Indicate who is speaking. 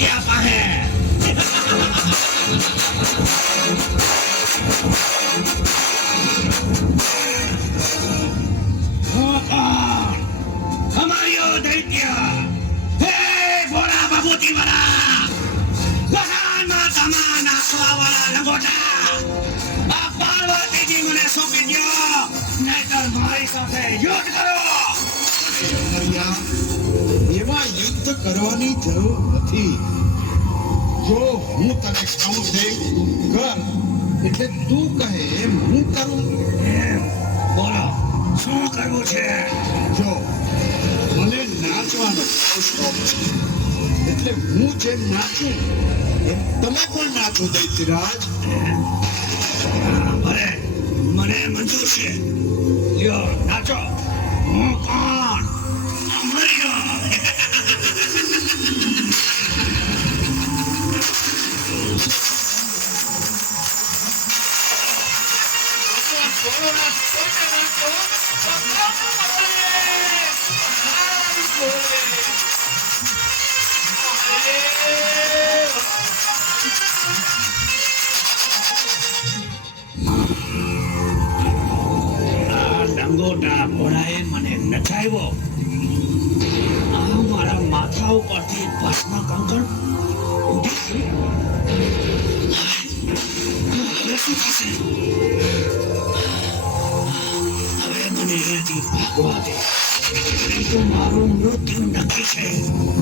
Speaker 1: ભૂતિયા પાસે અમારીઓ દૈત્ય હે ભોળા બાબુજી વાળા વહાણમાં તમા નાખવા વાળા લંગોટા આ પાર્વતીજી મને સોંપી દ્યો નહીતર મારી સાથે યુદ્ધ કરો
Speaker 2: કરવાની જરૂર નથી. જો હું તને કહું છે કર એટલે તું કહે એમ હું કરું.
Speaker 1: એમ. બોલો શું કરવું છે?
Speaker 2: જો મને નાચવાનો શોખ છે એટલે હું જેમ નાચું એમ તમે પણ નાચો દૈત્યરાજ.
Speaker 1: ભલે. મને મંજૂર છે. લ્યો નાચો. હું કોણ? આ લંગોટા ઘોડાએ મને નચાવ્યો આ મારા માથા ઉપરથી ભસ્મ કંકણ ઉડી ગયું. હવે શું થશે મને અહીંયાથી ભાગવા દે નહીં તો